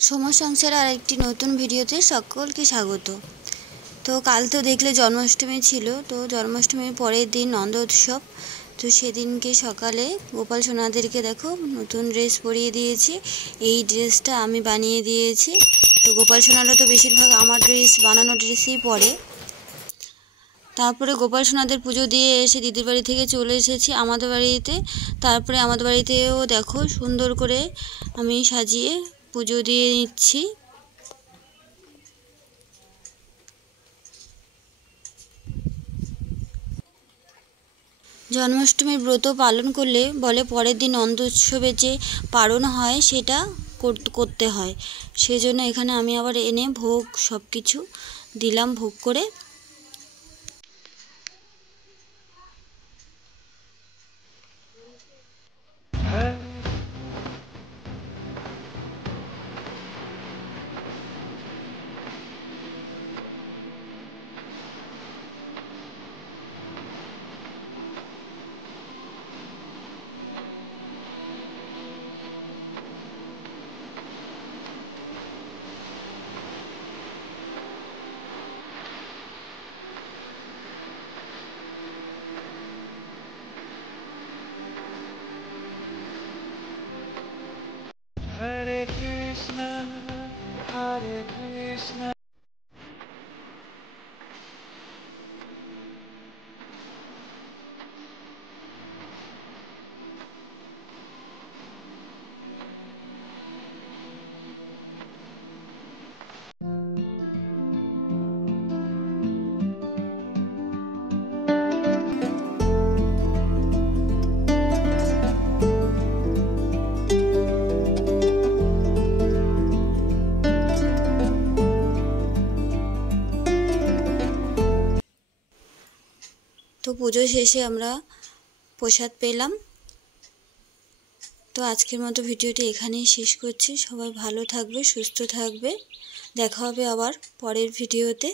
সময় সংসার আরেকটি নতুন ভিডিওতে সকলকে স্বাগত। তো কাল তো দেখলে জন্মাষ্টমী ছিল, তো জন্মাষ্টমীর পরের দিন নন্দ উৎসব। তো সেদিনকে সকালে গোপাল সোনাদেরকে দেখো নতুন ড্রেস পরিয়ে দিয়েছি। এই ড্রেসটা আমি বানিয়ে দিয়েছি। তো গোপাল সোনারা তো বেশিরভাগ আমার বানানো ড্রেসই পরে। তারপরে গোপাল সোনাদের পুজো দিয়ে এসে দিদির বাড়ি থেকে চলে এসেছি আমাদের বাড়িতে। তারপরে আমাদের বাড়িতেও দেখো সুন্দর করে আমি সাজিয়ে পুজো দিয়ে নিচ্ছি। জন্মাষ্টমীর ব্রত পালন করলে বলে পরের দিন নন্দ উৎসবের যে পালন হয় সেটা করতে হয়। সেজন্য এখানে আমি আবার এনে ভোগ সব কিছু দিলাম ভোগ করে। Hare Krishna, Hare Krishna. তো পুজো শেষে আমরা প্রসাদ পেলাম। তো আজকের মতো ভিডিওটি এখানেই শেষ করছি। সবাই ভালো থাকবে, সুস্থ থাকবে। দেখা হবে আবার পরের ভিডিওতে।